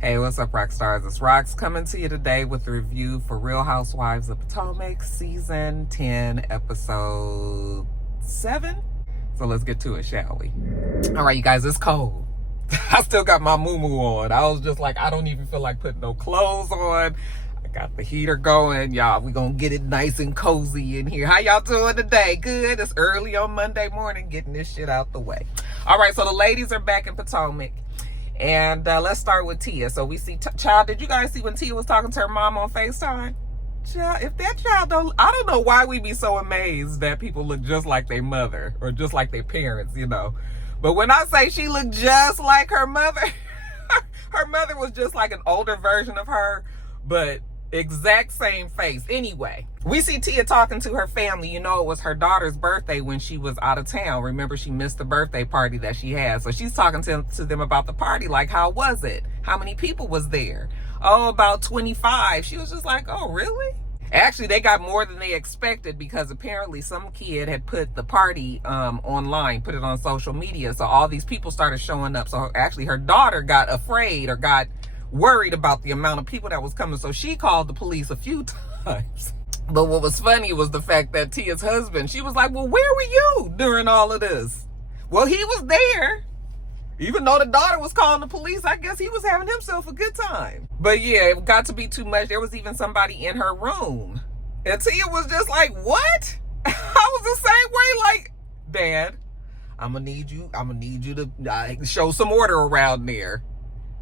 Hey, what's up, rock stars? It's Rox coming to you today with a review for Real Housewives of Potomac, Season 10, Episode 7. So let's get to it, shall we? All right, you guys, it's cold. I still got my muumuu on. I was just like, I don't even feel like putting no clothes on. I got the heater going. Y'all, we gonna get it nice and cozy in here. How y'all doing today? Good. It's early on Monday morning, getting this shit out the way. All right, so the ladies are back in Potomac. And let's start with Tia. So we see, child, did you guys see when Tia was talking to her mom on FaceTime? Child, if that child don't, I don't know why we be so amazed that people look just like their mother or just like their parents, you know. But when I say she looked just like her mother, her mother was just like an older version of her, but exact same face. Anyway, we see Tia talking to her family. You know, it was her daughter's birthday when she was out of town. Remember, she missed the birthday party that she had. So she's talking to them about the party. Like, how was it? How many people was there? Oh, about 25. She was just like, oh, really? Actually, they got more than they expected because apparently some kid had put the party online, put it on social media. So all these people started showing up. So actually her daughter got afraid or got worried about the amount of people that was coming. So she called the police a few times. But what was funny was the fact that Tia's husband, she was like, well, where were you during all of this? Well, he was there. Even though the daughter was calling the police, I guess he was having himself a good time. But yeah, it got to be too much. There was even somebody in her room. And Tia was just like, what? I was the same way, like, Dad, I'm gonna need you to show some order around there.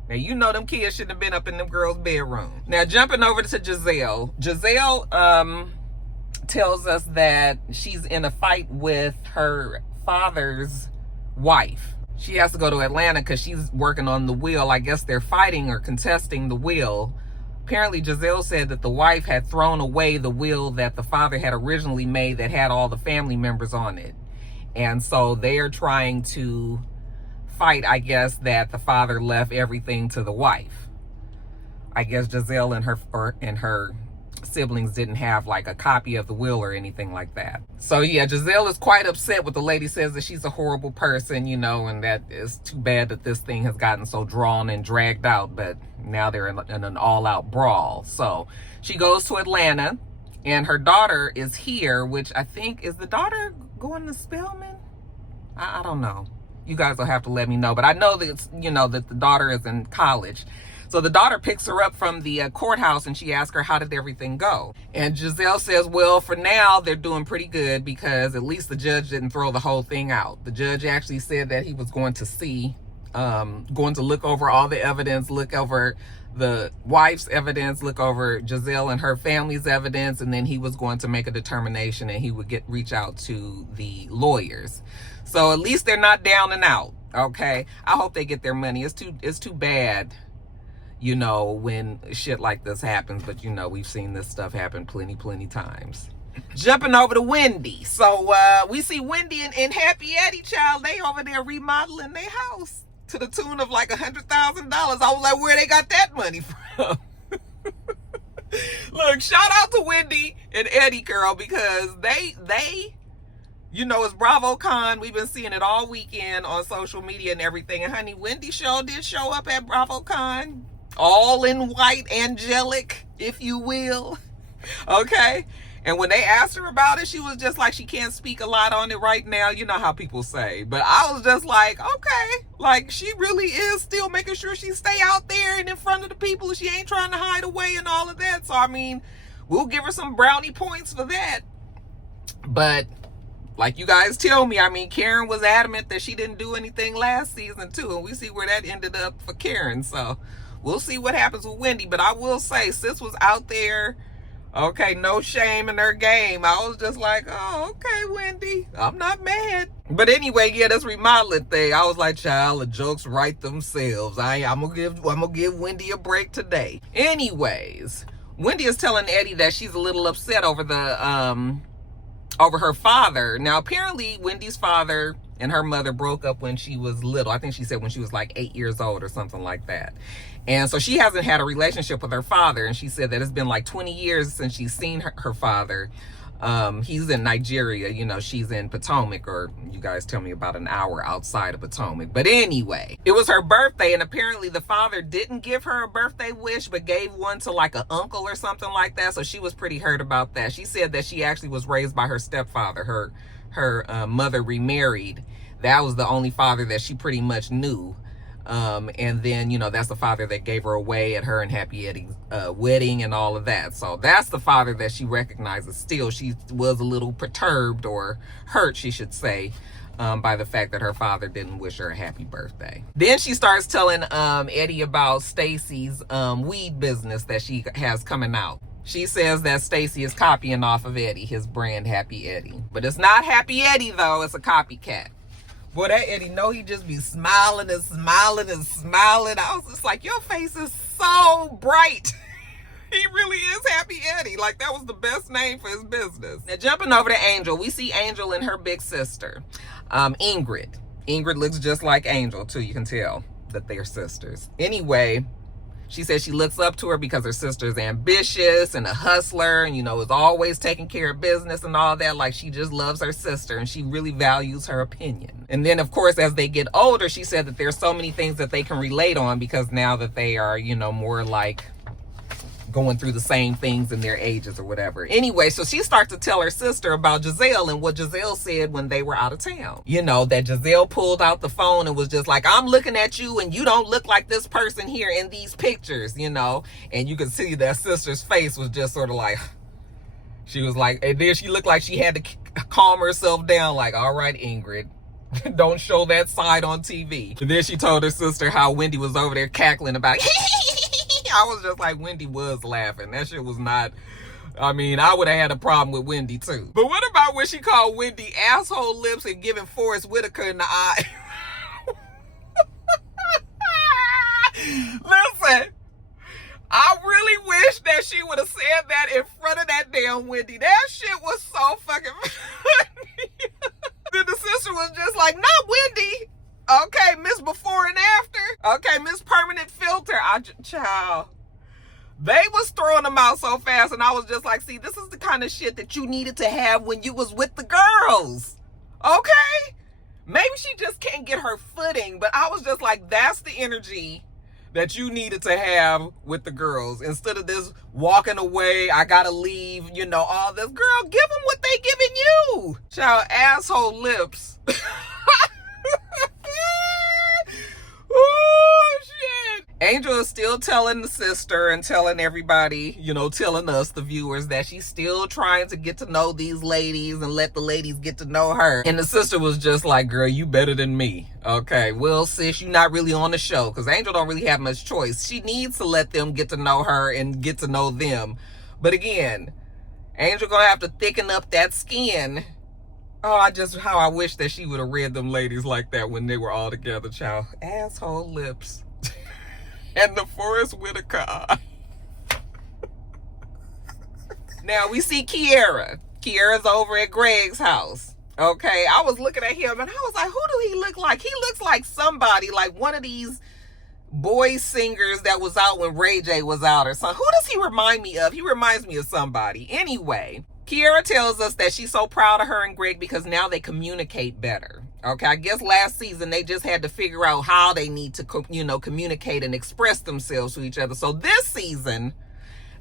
Now, you know them kids shouldn't have been up in them girls' bedroom. Now, jumping over to Giselle. Giselle tells us that she's in a fight with her father's wife. She has to go to Atlanta because she's working on the will. I guess they're fighting or contesting the will. Apparently, Giselle said that the wife had thrown away the will that the father had originally made that had all the family members on it. And so they're trying to fight, I guess, that the father left everything to the wife. I guess Giselle and her siblings didn't have like a copy of the will or anything like that. So yeah, Giselle is quite upset. What the lady says that she's a horrible person, you know, and that is too bad that this thing has gotten so drawn and dragged out, but now they're in an all-out brawl. So she goes to Atlanta and her daughter is here, which I think, is the daughter going to Spelman? I don't know. You guys will have to let me know, but I know that it's, you know, that the daughter is in college. So the daughter picks her up from the courthouse and she asks her, how did everything go? And Giselle says, well, for now, they're doing pretty good because at least the judge didn't throw the whole thing out. The judge actually said that he was going to look over all the evidence, look over the wife's evidence, look over Giselle and her family's evidence, and then he was going to make a determination and he would reach out to the lawyers. So at least they're not down and out, okay? I hope they get their money. It's too bad, you know, when shit like this happens, but you know, we've seen this stuff happen plenty times. Jumping over to Wendy. So we see Wendy and Happy Eddie, child, they over there remodeling their house to the tune of like $100,000. I was like, where they got that money from? Look, shout out to Wendy and Eddie, girl, because they you know, it's BravoCon. We've been seeing it all weekend on social media and everything. And honey, Wendy did show up at BravoCon, all in white, angelic, if you will. Okay? And when they asked her about it, she was just like, she can't speak a lot on it right now. You know how people say. But I was just like, okay. Like, she really is still making sure she stay out there and in front of the people. She ain't trying to hide away and all of that. So, I mean, we'll give her some brownie points for that. But like you guys tell me, I mean, Karen was adamant that she didn't do anything last season too. And we see where that ended up for Karen. So we'll see what happens with Wendy. But I will say, sis was out there. Okay, no shame in her game. I was just like, oh, okay, Wendy, I'm not mad. But anyway, yeah, this remodeling thing, I was like, child, the jokes write themselves. I'm gonna give Wendy a break today. Anyways, Wendy is telling Eddie that she's a little upset over over her father. Now, apparently, Wendy's father and her mother broke up when she was little. I think she said when she was like 8 years old or something like that. And so she hasn't had a relationship with her father. And she said that it's been like 20 years since she's seen her father. He's in Nigeria, you know, she's in Potomac, or you guys tell me about an hour outside of Potomac. But anyway, it was her birthday, and apparently the father didn't give her a birthday wish, but gave one to like an uncle or something like that. So she was pretty hurt about that. She said that she actually was raised by her stepfather. Her mother remarried. That was the only father that she pretty much knew. And then, you know, that's the father that gave her away at her and Happy Eddie's wedding and all of that. So that's the father that she recognizes. Still, she was a little perturbed, or hurt, she should say, by the fact that her father didn't wish her a happy birthday. Then she starts telling Eddie about Stacy's weed business that she has coming out. She says that Stacy is copying off of Eddie, his brand Happy Eddie. But it's not Happy Eddie, though. It's a copycat. Boy, that Eddie, no, he just be smiling and smiling and smiling. I was just like, your face is so bright. He really is Happy Eddie. Like, that was the best name for his business. Now, jumping over to Angel, we see Angel and her big sister, Ingrid. Ingrid looks just like Angel, too. You can tell that they're sisters. Anyway, she says she looks up to her because her sister's ambitious and a hustler and, you know, is always taking care of business and all that. Like, she just loves her sister and she really values her opinion. And then, of course, as they get older, she said that there's so many things that they can relate on, because now that they are, you know, more like going through the same things in their ages or whatever. Anyway, so she starts to tell her sister about Giselle and what Giselle said when they were out of town. You know, that Giselle pulled out the phone and was just like, I'm looking at you and you don't look like this person here in these pictures, you know. And you could see that sister's face was just sort of like, she was like, and then she looked like she had to calm herself down, like, all right, Ingrid, don't show that side on TV. And then she told her sister how Wendy was over there cackling about I was just like, Wendy was laughing. That shit was not, I mean, I would have had a problem with Wendy too. But what about when she called Wendy asshole lips and giving Forrest Whitaker in the eye? Listen, I really wish that she would have said that in front of that damn Wendy. That shit was so fucking funny. Then the sister was just like, not Wendy. Okay, Miss Before and After. Okay, Miss Permanent Filter. Child. They was throwing them out so fast, and I was just like, see, this is the kind of shit that you needed to have when you was with the girls. Okay? Maybe she just can't get her footing, but I was just like, that's the energy that you needed to have with the girls. Instead of this walking away, I gotta leave, you know, all this. Girl, give them what they giving you. Child, asshole lips. Oh, shit. Angel is still telling the sister and telling everybody, you know, telling us, the viewers, that she's still trying to get to know these ladies and let the ladies get to know her. And the sister was just like, girl, you better than me. Okay, well, sis, you're not really on the show, because Angel don't really have much choice. She needs to let them get to know her and get to know them. But again, Angel gonna have to thicken up that skin. Oh, how I wish that she would have read them ladies like that when they were all together, child. Asshole lips. And the Forrest Whitaker eye. Now we see Kiera. Kiera's over at Greg's house. Okay, I was looking at him and I was like, who do he look like? He looks like somebody, like one of these boy singers that was out when Ray J was out or something. Who does he remind me of? He reminds me of somebody. Anyway, Kiera tells us that she's so proud of her and Greg because now they communicate better. Okay, I guess last season they just had to figure out how they need to, communicate and express themselves to each other. So this season,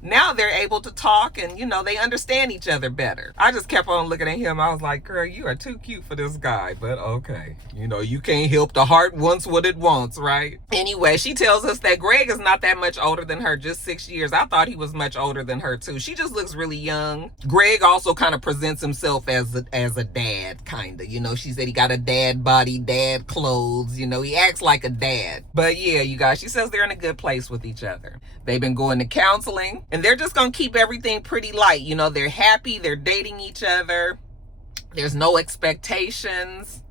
now they're able to talk and, they understand each other better. I just kept on looking at him. I was like, girl, you are too cute for this guy. But okay, you can't help the heart wants what it wants, right? Anyway, she tells us that Greg is not that much older than her, just 6 years. I thought he was much older than her too. She just looks really young. Greg also kind of presents himself as a dad, kind of. She said he got a dad body, dad clothes. He acts like a dad. But yeah, you guys, she says they're in a good place with each other. They've been going to counseling. And they're just going to keep everything pretty light. They're happy. They're dating each other. There's no expectations.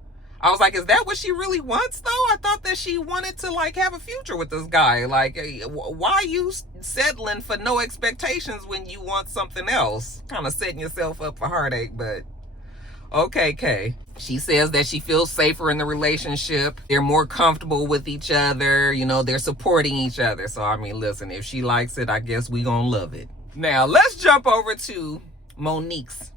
I was like, is that what she really wants, though? I thought that she wanted to, have a future with this guy. Why are you settling for no expectations when you want something else? Kind of setting yourself up for heartache, but okay, Kay. She says that she feels safer in the relationship. They're more comfortable with each other. They're supporting each other. So, listen, if she likes it, I guess we gonna love it. Now, let's jump over to Monique's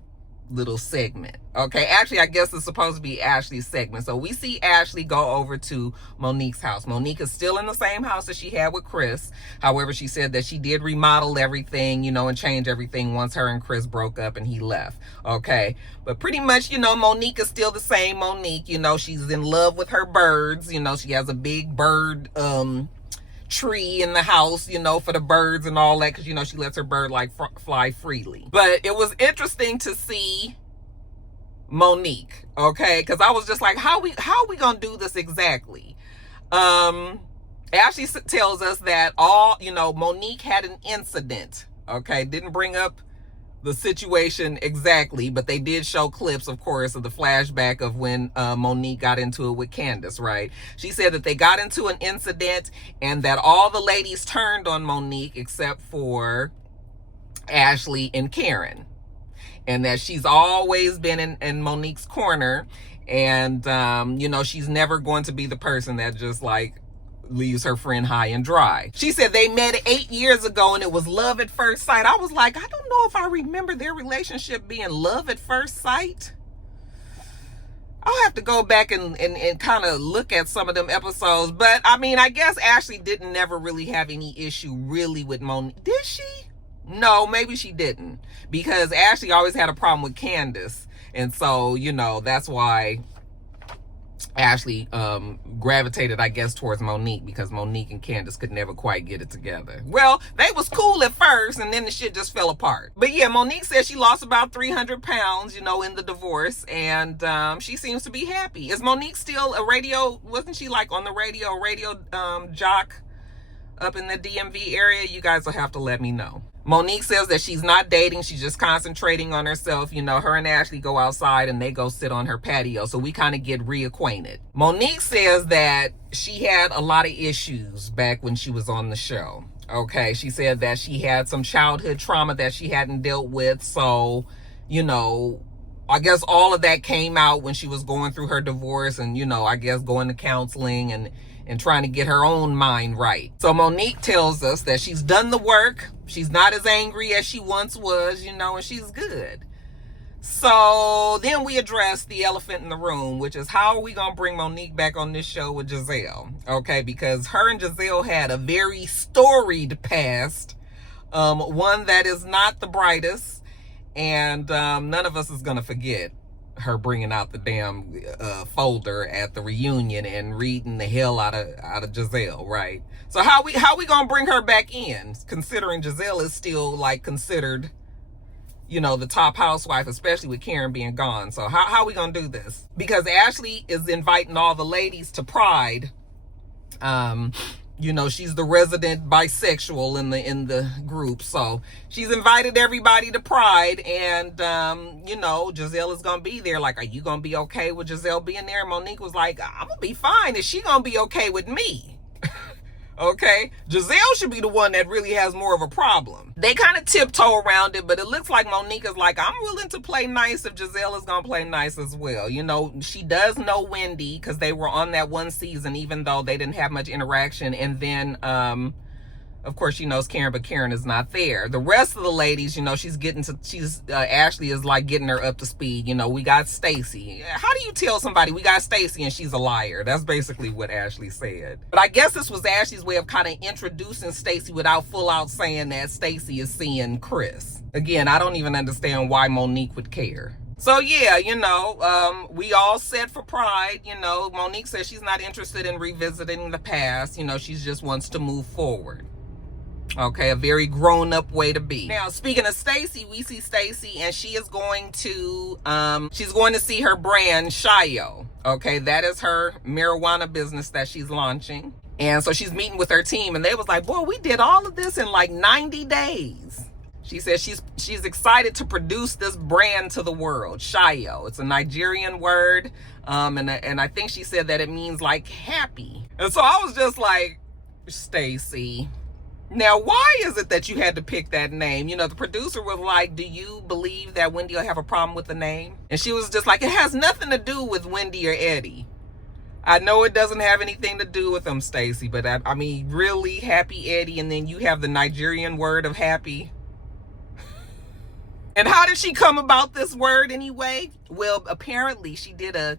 little segment. Okay, actually, I guess it's supposed to be Ashley's segment. So we see Ashley go over to Monique's house. Monique is still in the same house that she had with Chris. However, she said that she did remodel everything, and change everything once her and Chris broke up and he left. Okay, but pretty much, Monique is still the same Monique. She's in love with her birds. She has a big bird tree in the house, for the birds and all that, because she lets her bird fly freely. But it was interesting to see Monique, okay, because I was just like, how are we gonna do this exactly? Ashley tells us that Monique had an incident, okay, didn't bring up the situation exactly, but they did show clips, of course, of the flashback of when Monique got into it with Candace, right? She said that they got into an incident and that all the ladies turned on Monique except for Ashley and Karen, and that she's always been in Monique's corner, and she's never going to be the person that just leaves her friend high and dry. She said they met 8 years ago and it was love at first sight. I was like, I don't know if I remember their relationship being love at first sight. I'll have to go back and kind of look at some of them episodes. But I guess Ashley didn't never really have any issue really with Monique. Did she? No, maybe she didn't. Because Ashley always had a problem with Candace. And so, that's why Ashley gravitated, I guess, towards Monique, because Monique and Candace could never quite get it together. Well, they was cool at first, and then the shit just fell apart. But yeah, Monique said she lost about 300 pounds, in the divorce, and she seems to be happy. Is Monique still a radio, wasn't she on the radio jock up in the DMV area? You guys will have to let me know. Monique says that she's not dating. She's just concentrating on herself. Her and Ashley go outside and they go sit on her patio. So we kind of get reacquainted. Monique says that she had a lot of issues back when she was on the show. Okay. She said that she had some childhood trauma that she hadn't dealt with. So, I guess all of that came out when she was going through her divorce and, I guess going to counseling and trying to get her own mind right. So Monique tells us that she's done the work. She's not as angry as she once was, and she's good. So then we address the elephant in the room, which is how are we going to bring Monique back on this show with Giselle? Okay, because her and Giselle had a very storied past, one that is not the brightest, and none of us is going to forget her bringing out the damn folder at the reunion and reading the hell out of Giselle, right? So how we gonna bring her back in, considering Giselle is still considered, the top housewife, especially with Karen being gone. So how we gonna do this? Because Ashley is inviting all the ladies to Pride. She's the resident bisexual in the group. So she's invited everybody to Pride, and, Giselle is going to be there. Are you going to be okay with Giselle being there? And Monique was like, I'm going to be fine. Is she going to be okay with me? Okay. Giselle should be the one that really has more of a problem. They kind of tiptoe around it, but it looks like Monique is like, I'm willing to play nice if Giselle is going to play nice as well. She does know Wendy because they were on that one season, even though they didn't have much interaction. And then, of course, she knows Karen, but Karen is not there. The rest of the ladies, Ashley is getting her up to speed. We got Stacy. How do you tell somebody we got Stacy and she's a liar? That's basically what Ashley said. But I guess this was Ashley's way of kind of introducing Stacy without full out saying that Stacy is seeing Chris. Again, I don't even understand why Monique would care. So yeah, we all set for Pride. Monique says she's not interested in revisiting the past. She just wants to move forward. Okay, a very grown-up way to be. Now, speaking of Stacy, we see Stacy, and she is going to see her brand, Shio. Okay, that is her marijuana business that she's launching. And so she's meeting with her team, and they was like, boy, we did all of this in 90 days. She says she's excited to produce this brand to the world, Shio. It's a Nigerian word, and I think she said that it means happy. And so I was just like, Stacy, now, why is it that you had to pick that name? The producer was like, do you believe that Wendy will have a problem with the name? And she was just like, it has nothing to do with Wendy or Eddie. I know it doesn't have anything to do with them, Stacy, but I mean, really, Happy Eddie, and then you have the Nigerian word of happy. And how did she come about this word anyway? Well, apparently she did a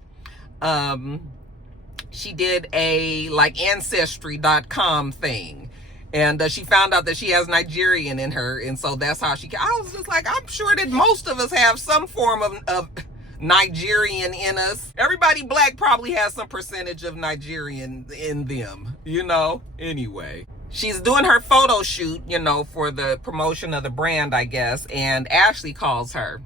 like ancestry.com thing. And she found out that she has Nigerian in her. And so that's how I was just like, I'm sure that most of us have some form of Nigerian in us. Everybody black probably has some percentage of Nigerian in them, you know? Anyway, she's doing her photo shoot, you know, for the promotion of the brand, I guess. And Ashley calls her.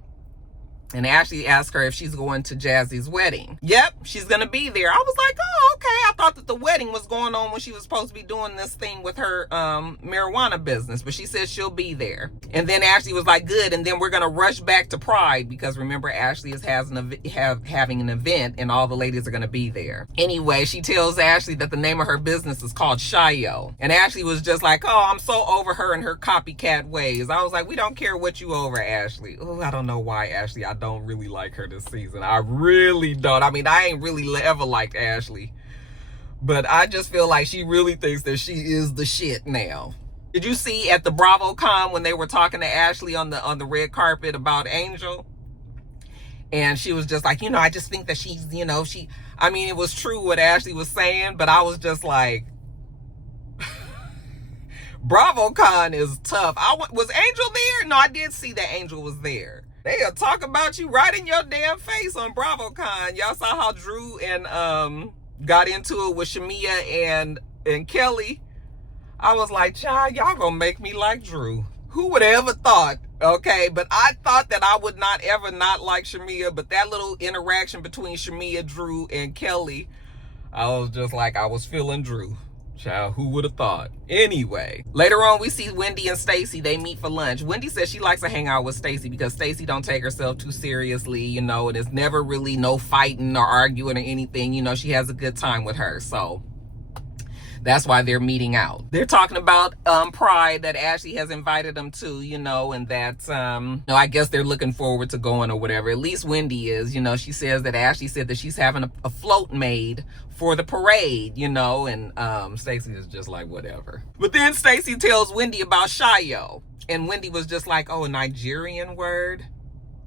And Ashley asked her if she's going to Jazzy's wedding. Yep, she's going to be there. I was like, oh, okay. I thought that the wedding was going on when she was supposed to be doing this thing with her marijuana business. But she said she'll be there. And then Ashley was like, good. And then we're going to rush back to Pride. Because remember, Ashley is having an event and all the ladies are going to be there. Anyway, she tells Ashley that the name of her business is called Shayo. And Ashley was just like, oh, I'm so over her and her copycat ways. I was like, we don't care what you over, Ashley. Oh, I don't know why, Ashley. I don't really like her this season. I really don't. I mean, I ain't really ever liked Ashley, but I just feel like she really thinks that she is the shit now. Did you see at the BravoCon when they were talking to Ashley on the red carpet about Angel? And she was just like, you know, I just think that she's, you know, I mean, it was true what Ashley was saying, but I was just like, BravoCon is tough. Was Angel there? No, I did see that Angel was there. They'll talk about you right in your damn face on BravoCon. Y'all saw how Drew and got into it with Shamia and Kelly. I was like, child, y'all gonna make me like Drew. Who would have ever thought? Okay, but I thought that I would not ever not like Shamia, but that little interaction between Shamia, Drew, and Kelly, I was just like, I was feeling Drew. Child, who would have thought? Anyway, later on we see Wendy and Stacey. They meet for lunch. Wendy says she likes to hang out with Stacey because Stacey don't take herself too seriously, you know, and it's never really no fighting or arguing or anything. You know, she has a good time with her. So that's why they're meeting out. They're talking about Pride that Ashley has invited them to, you know, and that, you know, I guess they're looking forward to going or whatever. At least Wendy is, you know. She says that Ashley said that she's having a float made for the parade, you know, and Stacey is just like, whatever. But then Stacey tells Wendy about Shayo. And Wendy was just like, oh, a Nigerian word?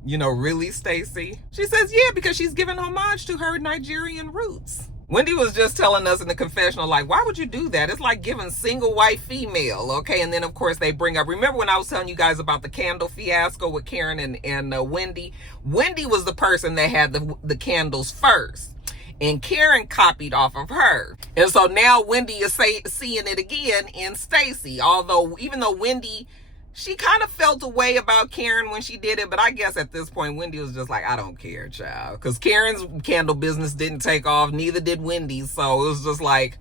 You know, really, Stacey? She says, yeah, because she's giving homage to her Nigerian roots. Wendy was just telling us in the confessional, like, why would you do that? It's like giving single white female, okay? And then, of course, they bring up, remember when I was telling you guys about the candle fiasco with Karen and Wendy? Wendy was the person that had the candles first. And Karen copied off of her. And so now Wendy is seeing it again in Stacey. Even though Wendy, she kind of felt a way about Karen when she did it, but I guess at this point, Wendy was just like, I don't care, child. Because Karen's candle business didn't take off, neither did Wendy's. So it was just like,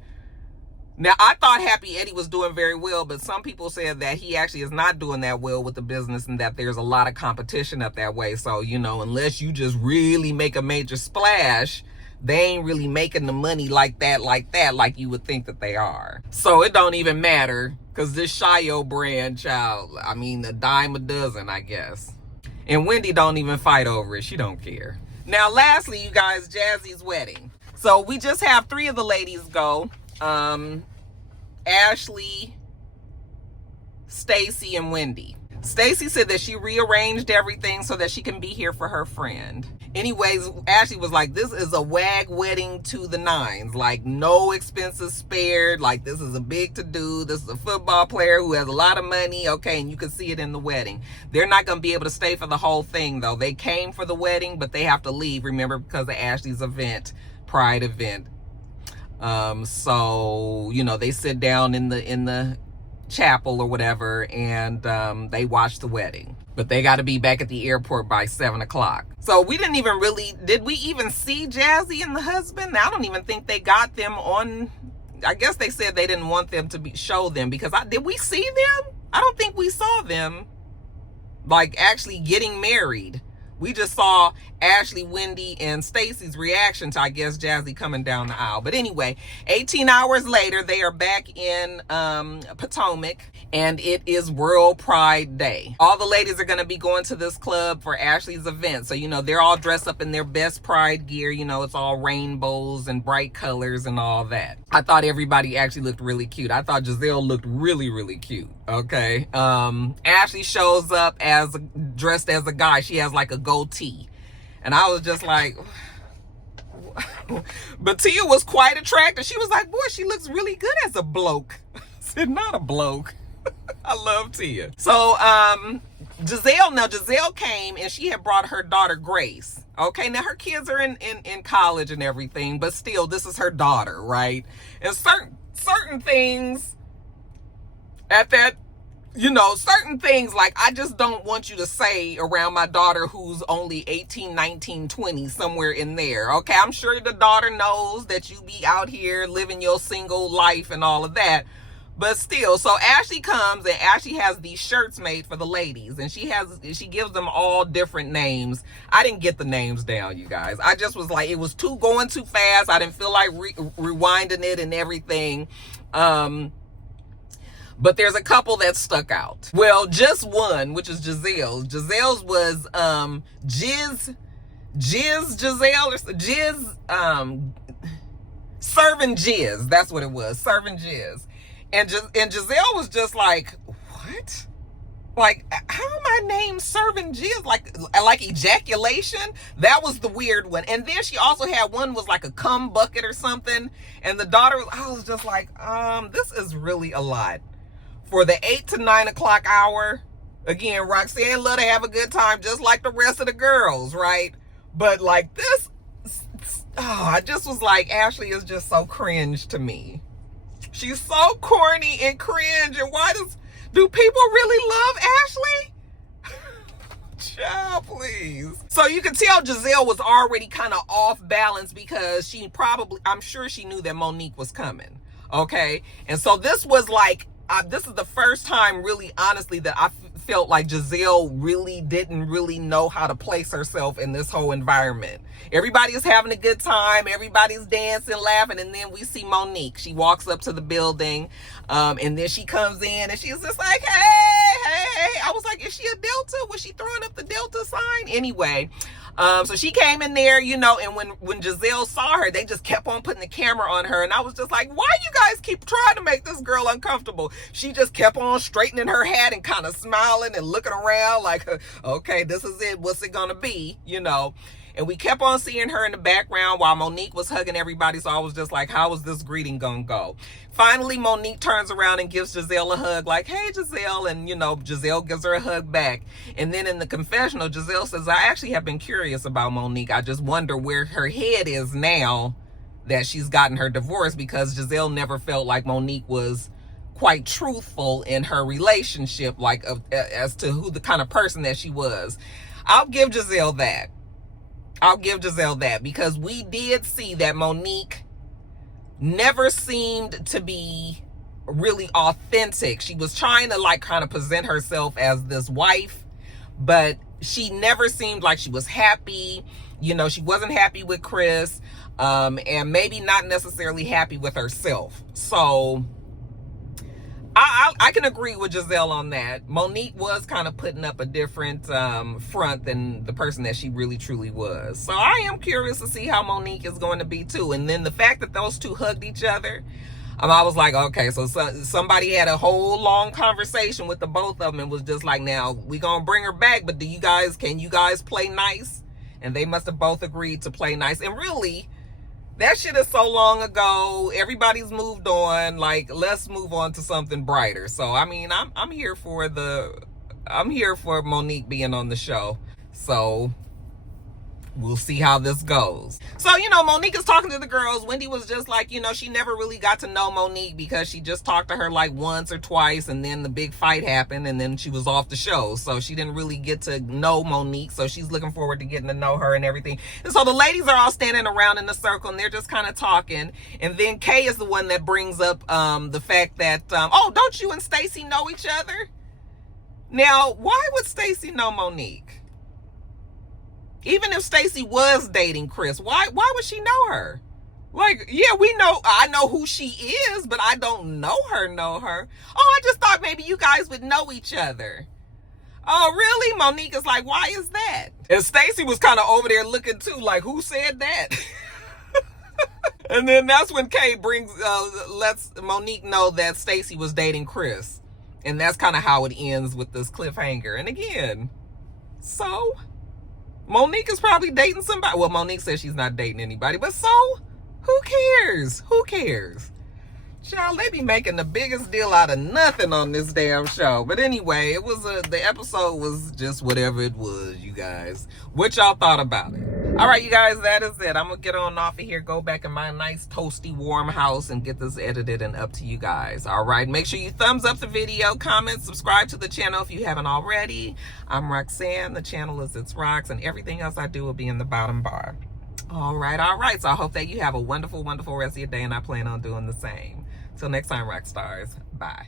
now I thought Happy Eddie was doing very well, but some people said that he actually is not doing that well with the business and that there's a lot of competition up that way. So, you know, unless you just really make a major splash, they ain't really making the money like that, like you would think that they are. So it don't even matter, because this Shayo brand, child, I mean, a dime a dozen, I guess. And Wendy don't even fight over it. She don't care. Now, lastly, you guys, Jazzy's wedding. So we just have 3 of the ladies go. Ashley, Stacey, and Wendy. Stacey said that she rearranged everything so that she can be here for her friend. Anyways, Ashley was like, this is a wag wedding to the nines. Like, no expenses spared. Like, this is a big to-do. This is a football player who has a lot of money. Okay, and you can see it in the wedding. They're not going to be able to stay for the whole thing, though. They came for the wedding, but they have to leave, remember, because of Ashley's event, Pride event. So, you know, they sit down in the chapel or whatever, and they watch the wedding. But they got to be back at the airport by 7 o'clock. So we did we even see Jazzy and the husband? I don't even think they got them on. I guess they said they didn't want them to show them, because did we see them? I don't think we saw them like actually getting married. We just saw Ashley, Wendy, and Stacy's reaction to, I guess, Jazzy coming down the aisle. But anyway, 18 hours later, they are back in Potomac, and it is World Pride Day. All the ladies are going to be going to this club for Ashley's event. So, you know, they're all dressed up in their best Pride gear. You know, it's all rainbows and bright colors and all that. I thought everybody actually looked really cute. I thought Giselle looked really, really cute. Okay. Ashley shows up as dressed as a guy. She has like a goatee. And I was just like, but Tia was quite attractive. She was like, boy, she looks really good as a bloke. I said, not a bloke. I love Tia. So, Giselle came and she had brought her daughter Grace. Okay, now her kids are in college and everything, but still, this is her daughter, right? And certain things at that, you know, certain things, like, I just don't want you to say around my daughter who's only 18, 19, 20, somewhere in there. Okay, I'm sure the daughter knows that you be out here living your single life and all of that. But still, so Ashley comes and Ashley has these shirts made for the ladies, and she gives them all different names. I didn't get the names down, you guys. I just was like, it was going too fast. I didn't feel like rewinding it and everything. But there's a couple that stuck out. Well, just one, which is Giselle's. Giselle's was Serving Jizz. That's what it was, Serving Jizz. And Giselle was just like, what? Like, how am I named Serving Jizz? Like ejaculation? That was the weird one. And then she also had one was like a cum bucket or something. And the daughter, I was just like, this is really a lot. For the 8 to 9 o'clock hour, again, Roxanne love to have a good time just like the rest of the girls, right? But like this, I just was like, Ashley is just so cringe to me. She's so corny and cringe. And do people really love Ashley? Child, please. So you can tell Giselle was already kind of off balance because I'm sure she knew that Monique was coming. Okay. And so this was like, this is the first time really honestly that I felt like Giselle really didn't really know how to place herself in this whole environment. Everybody is having a good time. Everybody's dancing, laughing. And then we see Monique. She walks up to the building. And then she comes in and she's just like, hey. I was like, is she a Delta? Was she throwing up the Delta sign? Anyway, so she came in there, you know, and when Giselle saw her, they just kept on putting the camera on her. And I was just like, why you guys keep trying to make this girl uncomfortable? She just kept on straightening her hat and kind of smiling and looking around like, okay, this is it. What's it going to be? You know? And we kept on seeing her in the background while Monique was hugging everybody. So I was just like, how is this greeting going to go? Finally, Monique turns around and gives Giselle a hug like, hey, Giselle. And, you know, Giselle gives her a hug back. And then in the confessional, Giselle says, I actually have been curious about Monique. I just wonder where her head is now that she's gotten her divorce, because Giselle never felt like Monique was quite truthful in her relationship, like as to who the kind of person that she was. I'll give Giselle that. Because we did see that Monique never seemed to be really authentic. She was trying to like kind of present herself as this wife, but she never seemed like she was happy. You know, she wasn't happy with Chris, and maybe not necessarily happy with herself. So I can agree with Giselle on that. Monique was kind of putting up a different front than the person that she really truly was. So I am curious to see how Monique is going to be too. And then the fact that those two hugged each other, I was like, okay, so somebody had a whole long conversation with the both of them and was just like, now we gonna bring her back, but can you guys play nice? And they must have both agreed to play nice. And really, that shit is so long ago. Everybody's moved on. Like, let's move on to something brighter. So, I mean, I'm here for Monique being on the show. So, we'll see how this goes. So, you know, Monique is talking to the girls. Wendy was just like, you know, she never really got to know Monique because she just talked to her like once or twice, and then the big fight happened, and then she was off the show. So she didn't really get to know Monique. So she's looking forward to getting to know her and everything. And so the ladies are all standing around in a circle, and they're just kind of talking. And then Kay is the one that brings up the fact that, oh, don't you and Stacy know each other? Now, why would Stacy know Monique? Even if Stacey was dating Chris, why would she know her? Like, yeah, I know who she is, but I don't know her. Oh, I just thought maybe you guys would know each other. Oh, really? Monique is like, why is that? And Stacey was kind of over there looking too, like, who said that? And then that's when Kay lets Monique know that Stacey was dating Chris. And that's kind of how it ends with this cliffhanger. And again, so Monique is probably dating somebody. Well, Monique says she's not dating anybody, but so who cares? Who cares? Child, they be making the biggest deal out of nothing on this damn show. But anyway, the episode was just whatever it was, you guys. What y'all thought about it? All right, you guys, that is it. I'm gonna get on off of here, go back in my nice toasty warm house and get this edited and up to you guys. All right, make sure you thumbs up the video, comment, subscribe to the channel if you haven't already. I'm Roxanne, the channel is It's Rocks, and everything else I do will be in the bottom bar. All right. So I hope that you have a wonderful, wonderful rest of your day, and I plan on doing the same. Till next time, rock stars. Bye.